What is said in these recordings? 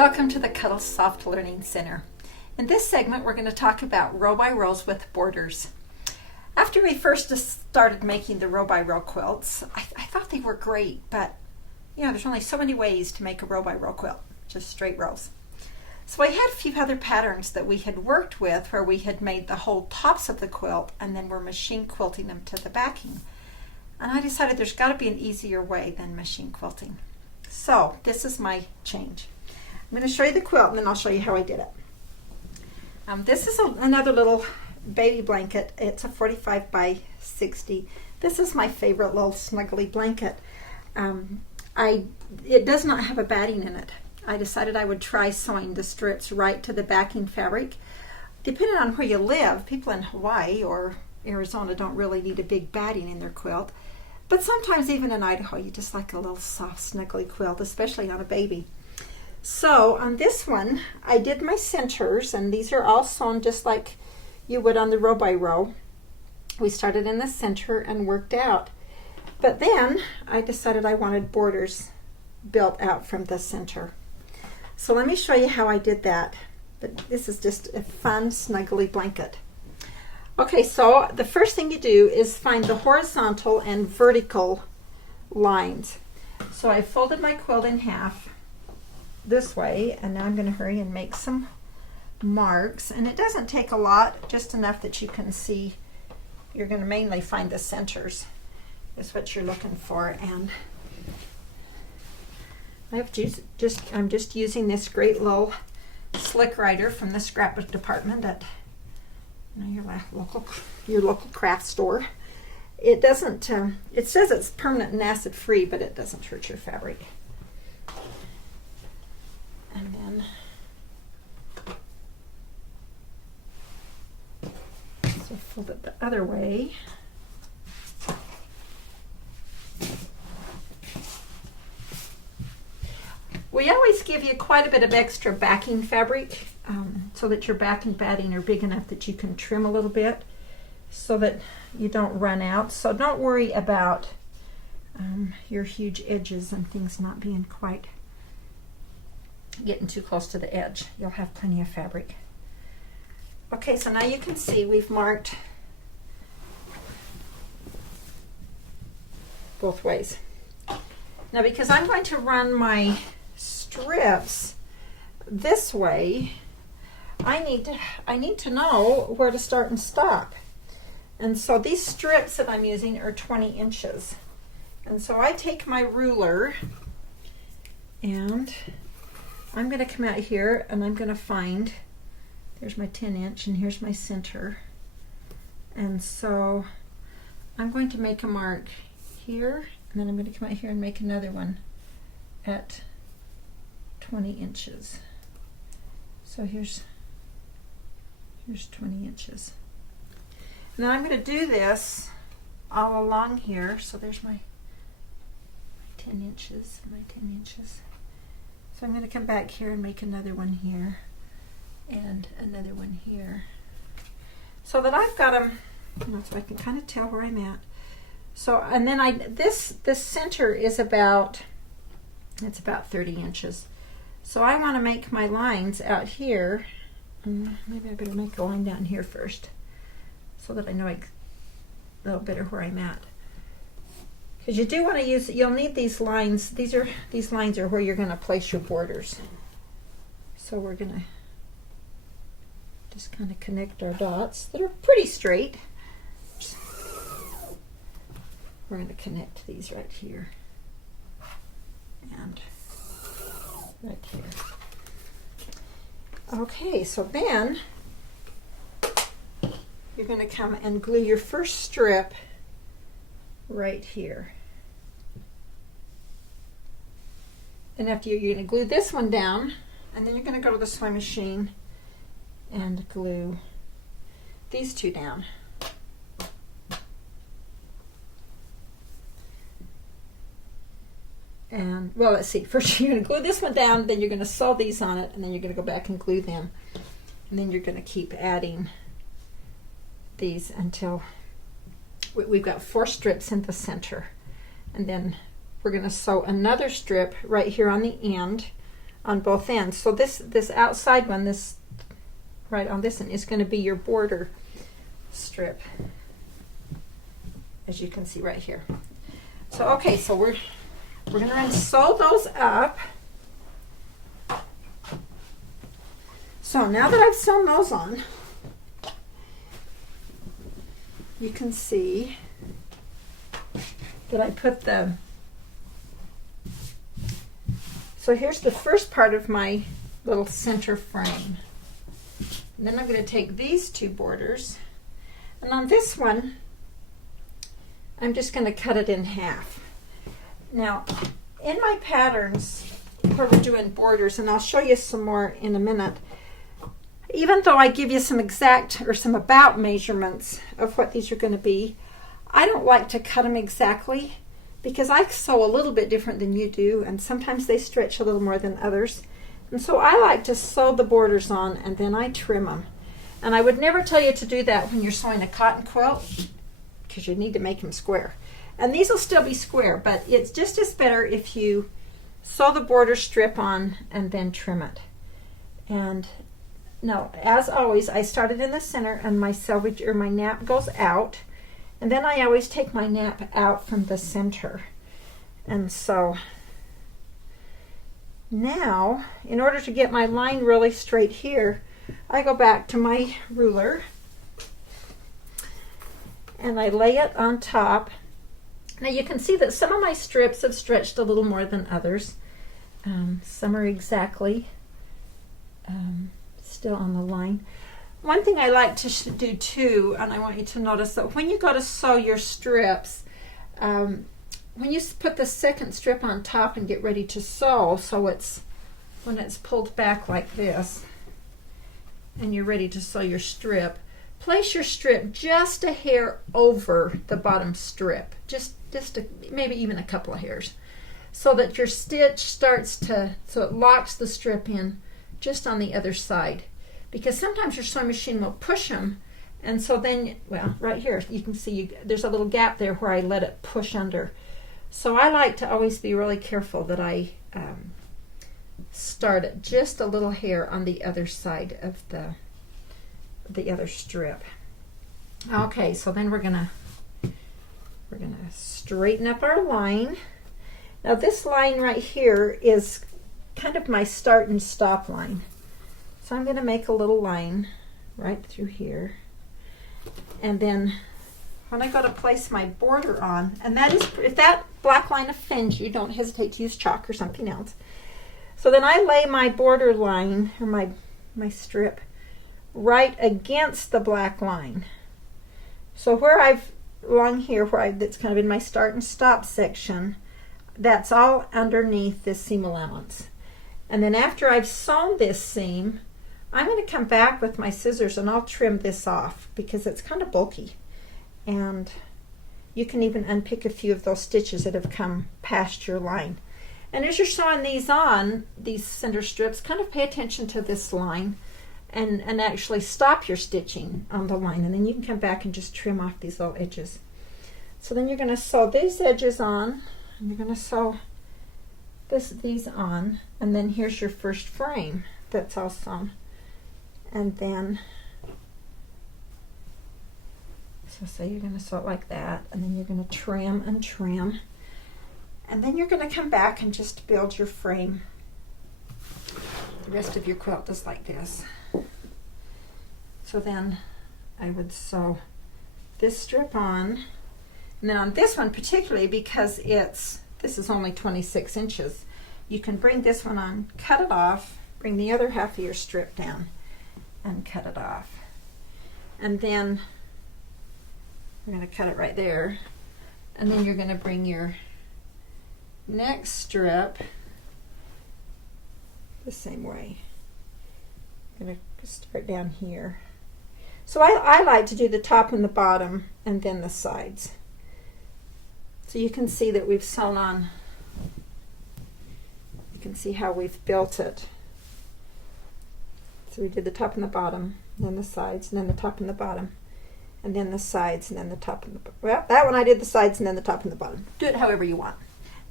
Welcome to the Cuddle Soft Learning Center. In this segment, we're going to talk about row by rows with borders. After we first started making the row by row quilts, I thought they were great, but there's only so many ways to make a row by row quilt, just straight rows. So I had a few other patterns that we had worked with where we had made the whole tops of the quilt and then we're machine quilting them to the backing. And I decided there's got to be an easier way than machine quilting. So this is my change. I'm going to show you the quilt and then I'll show you how I did it. This is another little baby blanket. It's a 45 by 60. This is my favorite little snuggly blanket. It does not have a batting in it. I decided I would try sewing the strips right to the backing fabric. Depending on where you live, people in Hawaii or Arizona don't really need a big batting in their quilt. But sometimes even in Idaho, you just like a little soft snuggly quilt, especially on a baby. So on this one, I did my centers, and these are all sewn just like you would on the row by row. We started in the center and worked out. But then I decided I wanted borders built out from the center. So let me show you how I did that. But this is just a fun, snuggly blanket. Okay, so the first thing you do is find the horizontal and vertical lines. So I folded my quilt in half this way, and now I'm going to hurry and make some marks. And it doesn't take a lot, just enough that you can see. You're going to mainly find the centers is what you're looking for. And I'm just using this great little slick writer from the scrapbook department at your local craft store. It doesn't. It says it's permanent and acid free, but it doesn't hurt your fabric. And then so fold it the other way. We always give you quite a bit of extra backing fabric so that your back and batting are big enough that you can trim a little bit so that you don't run out. So don't worry about your huge edges and things not being quite getting too close to the edge. You'll have plenty of fabric. Okay, so now you can see we've marked both ways. Now because I'm going to run my strips this way, I need to know where to start and stop. And so these strips that I'm using are 20 inches. And so I take my ruler and I'm going to come out here and I'm going to find, there's my 10 inch and here's my center. And so I'm going to make a mark here, and then I'm going to come out here and make another one at 20 inches. So here's 20 inches. Now I'm going to do this all along here. So there's my 10 inches, my 10 inches. So I'm going to come back here and make another one here and another one here, so that I've got them, so I can kind of tell where I'm at. So, and then this center is about 30 inches. So I want to make my lines out here. Maybe I better make a line down here first, so that I know a little better where I'm at. Because you do want to use, you'll need these lines. These lines are where you're going to place your borders. So we're going to just kind of connect our dots that are pretty straight. We're going to connect these right here and right here. Okay, so then you're going to come and glue your first strip right here. And after you're going to glue this one down, and then you're going to go to the sewing machine and glue these two down. And well, let's see, first you're going to glue this one down, then you're going to sew these on it, and then you're going to go back and glue them, and then you're going to keep adding these until we've got 4 strips in the center. And then we're going to sew another strip right here on the end on both ends. So this outside one, this right on this one, is going to be your border strip, as you can see right here. So okay, so we're going to sew those up. So now that I've sewn those on, you can see that I put the, so here's the first part of my little center frame. And then I'm going to take these two borders, and on this one I'm just going to cut it in half. Now in my patterns where we're doing borders, and I'll show you some more in a minute, even though I give you some exact or some about measurements of what these are going to be, I don't like to cut them exactly because I sew a little bit different than you do, and sometimes they stretch a little more than others. And so I like to sew the borders on and then I trim them. And I would never tell you to do that when you're sewing a cotton quilt, because you need to make them square. And these will still be square, but it's just as better if you sew the border strip on and then trim it. And now, as always, I started in the center and my selvage or my nap goes out, and then I always take my nap out from the center. And so now, in order to get my line really straight here, I go back to my ruler and I lay it on top. Now you can see that some of my strips have stretched a little more than others. Some are exactly still on the line. One thing I like to do too, and I want you to notice that when you go to sew your strips, when you put the second strip on top and get ready to sew, so it's when it's pulled back like this and you're ready to sew your strip, place your strip just a hair over the bottom strip, just maybe even a couple of hairs, so that your stitch starts to, so it locks the strip in just on the other side. Because sometimes your sewing machine will push them, and so then, well, right here you can see there's a little gap there where I let it push under. So I like to always be really careful that I start at just a little hair on the other side of the other strip. Okay, so then we're gonna straighten up our line. Now this line right here is kind of my start and stop line. So I'm going to make a little line right through here, and then when I go to place my border on, and that is, if that black line offends you, don't hesitate to use chalk or something else. So then I lay my border line, or my strip, right against the black line. So where I've, along here, that's kind of in my start and stop section, that's all underneath this seam allowance. And then after I've sewn this seam, I'm going to come back with my scissors and I'll trim this off because it's kind of bulky. And you can even unpick a few of those stitches that have come past your line. And as you're sewing these on, these center strips, kind of pay attention to this line and actually stop your stitching on the line. And then you can come back and just trim off these little edges. So then you're going to sew these edges on, and you're going to sew these on, and then here's your first frame that's all sewn. And then, so say you're going to sew it like that, and then you're going to trim and trim, and then you're going to come back and just build your frame. The rest of your quilt is like this. So then I would sew this strip on, and then on this one particularly, because this is only 26 inches, you can bring this one on, cut it off, bring the other half of your strip down, and cut it off. And then we're going to cut it right there, and then you're going to bring your next strip the same way. I'm going to start down here. So I like to do the top and the bottom and then the sides. So you can see that we've sewn on, you can see how we've built it. So we did the top and the bottom, then the sides, and then the top and the bottom, and then the sides, and then the top and the bottom. Well, that one I did the sides and then the top and the bottom. Do it however you want.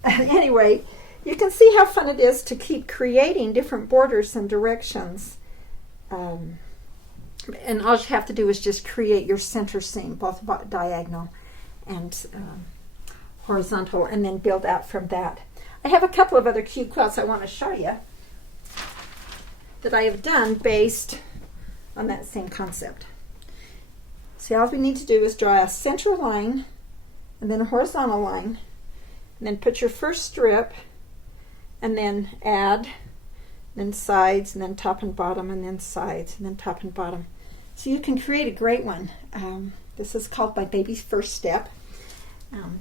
Anyway, You can see how fun it is to keep creating different borders and directions. And all you have to do is just create your center seam, both diagonal and horizontal, and then build out from that. I have a couple of other cute quilts I want to show you that I have done based on that same concept. See, all we need to do is draw a center line and then a horizontal line, and then put your first strip, and then add, then sides, and then top and bottom, and then sides, and then top and bottom. So you can create a great one. This is called My Baby's First Step.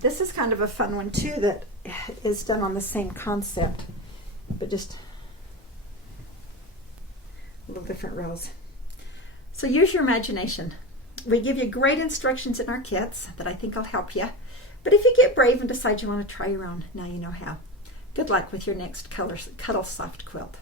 This is kind of a fun one too that is done on the same concept, but just a little different rows. So use your imagination. We give you great instructions in our kits that I think will help you. But if you get brave and decide you want to try your own, now you know how. Good luck with your next Cuddle Soft quilt.